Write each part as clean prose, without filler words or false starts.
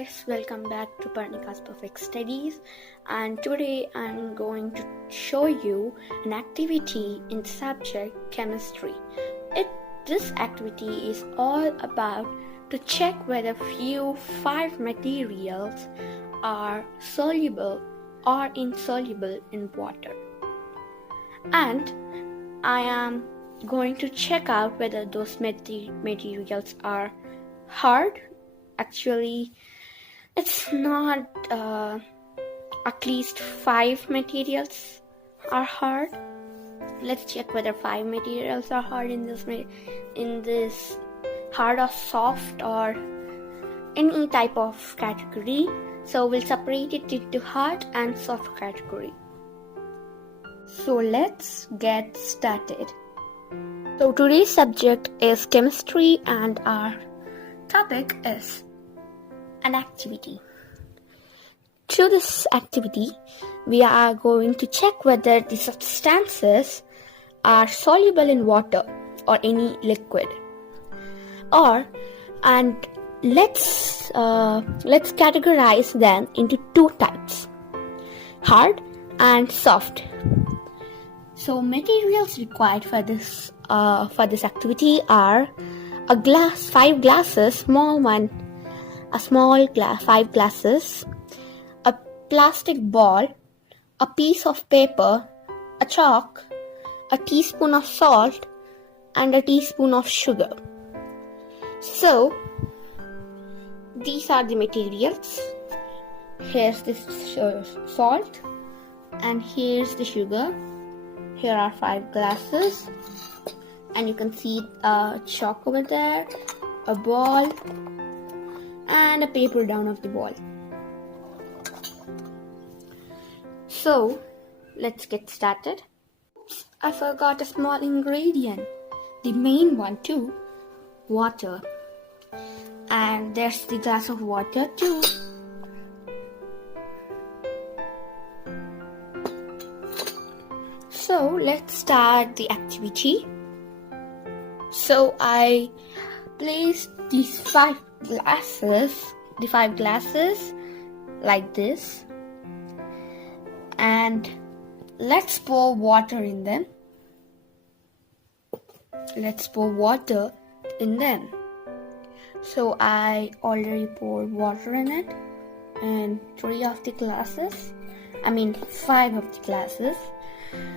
guys, welcome back to Parnika's Perfect Studies, and today I'm going to show you an activity in subject chemistry. This activity is all about to check whether few 5 materials are soluble or insoluble in water. And I am going to check out whether those materials are hard. Actually, it's not at least 5 materials are hard. Let's check whether 5 materials are hard in this hard or soft or any type of category. So we'll separate it into hard and soft category. So let's get started. So today's subject is chemistry and our topic is an activity. Through this activity, we are going to check whether the substances are soluble in water or any liquid. Let's categorize them into 2 types: hard and soft. So materials required for this activity are a glass, 5 glasses, a small glass, 5 glasses, a plastic ball, a piece of paper, a chalk, a teaspoon of salt, and a teaspoon of sugar. So, these are the materials. Here's the salt, and here's the sugar. Here are 5 glasses, and you can see a chalk over there, a ball, and a paper down of the ball. So, let's get started. I forgot a small ingredient, the main one too, water. And there's the glass of water too. So, let's start the activity. So, I placed these 5 glasses like this, and let's pour water in them. So I already poured water in it, and 5 of the glasses.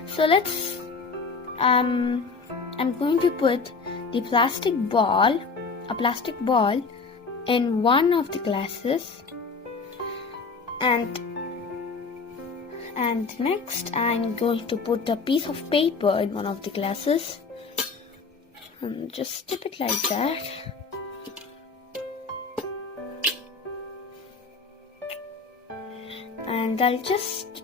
So I'm going to put the plastic ball in one of the glasses, and next I'm going to put a piece of paper in one of the glasses, and just tip it like that. And I'll just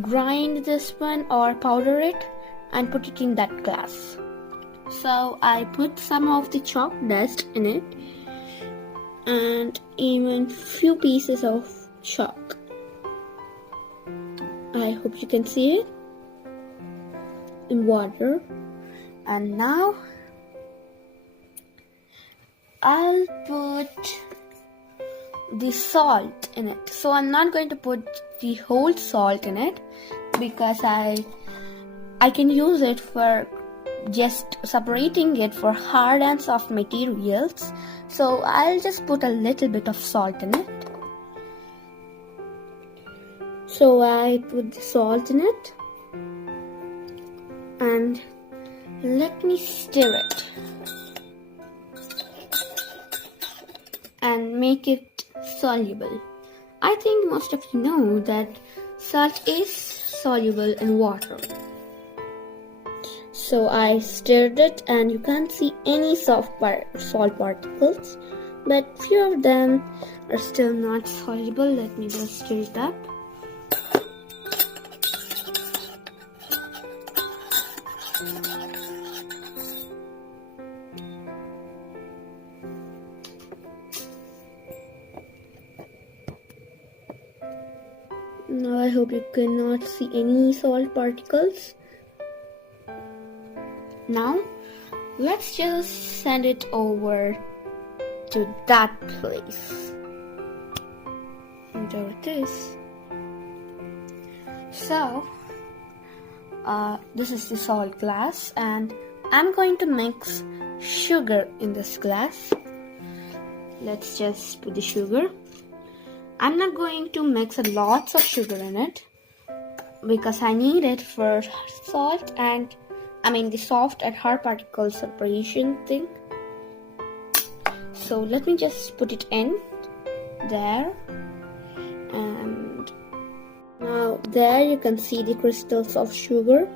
grind this one or powder it and put it in that glass. So I put some of the chalk dust in it, and even few pieces of chalk. I hope you can see it in water. And now I'll put the salt in it. So I'm not going to put the whole salt in it because I can use it for just separating it for hard and soft materials. So I'll just put a little bit of salt in it. So I put the salt in it, and let me stir it and make it soluble. I think most of you know that salt is soluble in water. So I stirred it, and you can't see any salt particles, but few of them are still not soluble. Let me just stir it up. Now I hope you cannot see any salt particles. Now let's just send it over to that place. and there it is. So this is the salt glass, and I'm going to mix sugar in this glass. Let's just put the sugar. I'm not going to mix lots of sugar in it because I need it for salt and the soft and hard particle separation thing. So let me just put it in there, and now there you can see the crystals of sugar.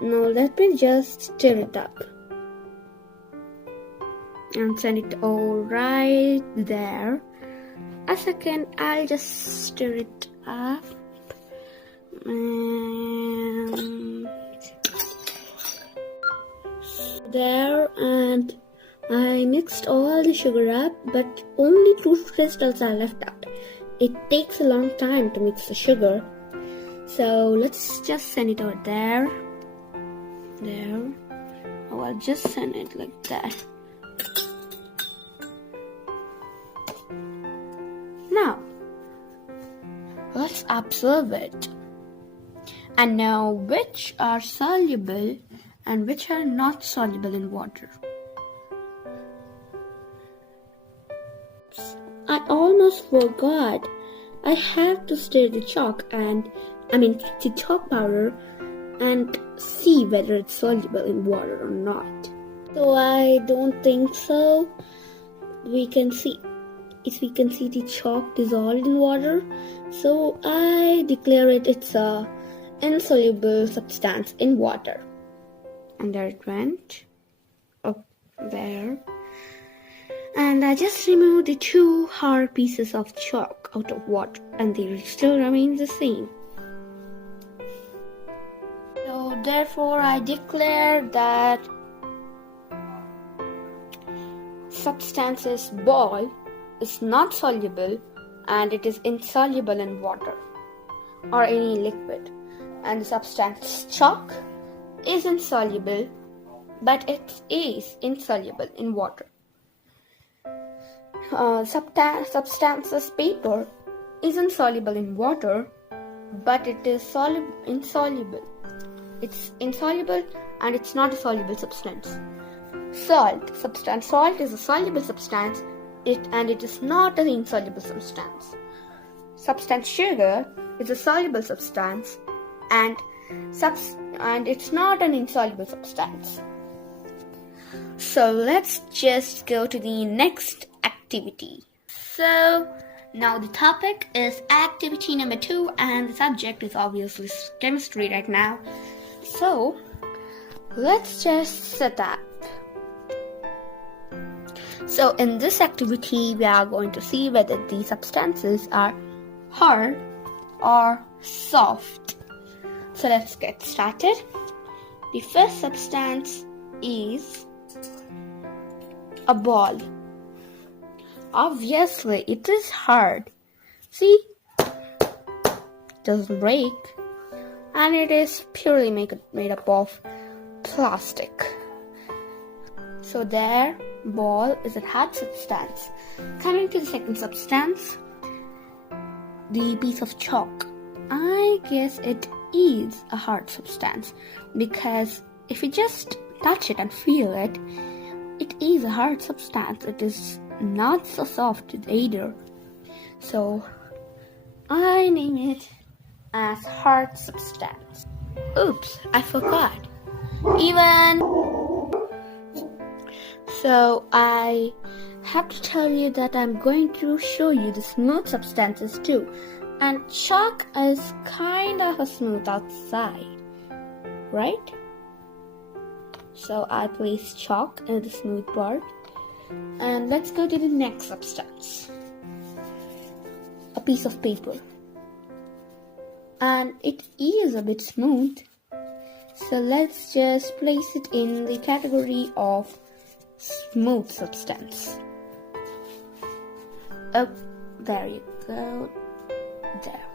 Now let me just stir it up and send it all right there. A second, I'll just stir it up. There, and I mixed all the sugar up, but only 2 crystals are left out. It takes a long time to mix the sugar, so let's just send it over there. I'll just send it like that. Now let's observe it and know which are soluble and which are not soluble in water. I almost forgot. I have to stir the chalk the chalk powder and see whether it's soluble in water or not. So I don't think so. We can see the chalk dissolved in water. So I declare it's a insoluble substance in water. And there it went. Up there. And I just removed the 2 hard pieces of chalk out of water, and they still remain the same. So therefore I declare that substances ball is not soluble and it is insoluble in water or any liquid, and the substance chalk is insoluble but it is insoluble in water. Substances paper is insoluble in water but it is insoluble. It's insoluble and it's not a soluble substance. Salt is a soluble substance and it is not an insoluble substance. Substance sugar is a soluble substance and it's not an insoluble substance. So let's just go to the next activity. So now the topic is activity number 2 and the subject is obviously chemistry right now. So let's just set up. So in this activity we are going to see whether the substances are hard or soft. So let's get started. The first substance is a ball. Obviously it is hard. See, it doesn't break, and it is purely made up of plastic. So there, ball is a hard substance. Coming to the second substance, the piece of chalk. I guess it is a hard substance because if you just touch it and feel it, it is a hard substance. It is not so soft either. So I name it as hard substance. Oops, I forgot. So I have to tell you that I'm going to show you the smooth substances too. And chalk is kind of a smooth outside, right? So I place chalk in the smooth part. And let's go to the next substance. A piece of paper. And it is a bit smooth. So let's just place it in the category of smooth substance. Oh, there you go. There.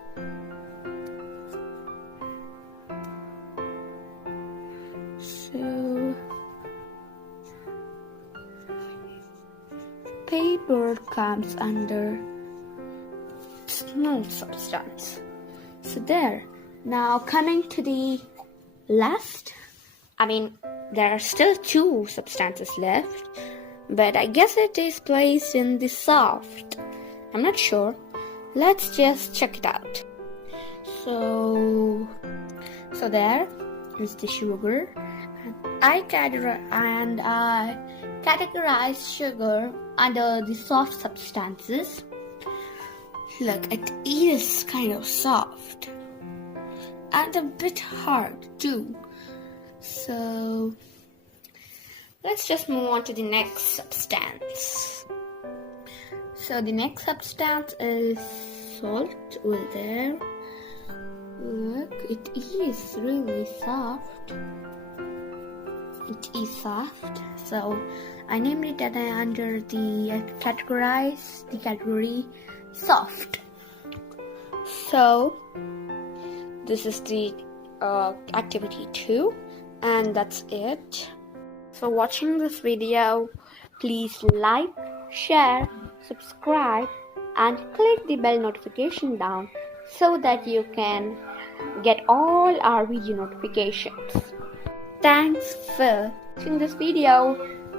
So paper comes under smooth substance. So there. Now coming to the last, there are still 2 substances left, but I guess it is placed in the soft. I'm not sure. Let's just check it out. So there is the sugar. I categorize sugar under the soft substances. Look, it is kind of soft and a bit hard too. So let's just move on to the next substance. So the next substance is salt. Well, there. Look, it is really soft. It is soft. So I named it under the category soft. So this is the activity 2, and that's it. For watching this video, please like, share, subscribe, and click the bell notification down so that you can get all our video notifications. Thanks for watching this video.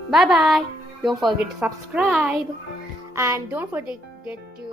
Bye bye. Don't forget to subscribe and don't forget to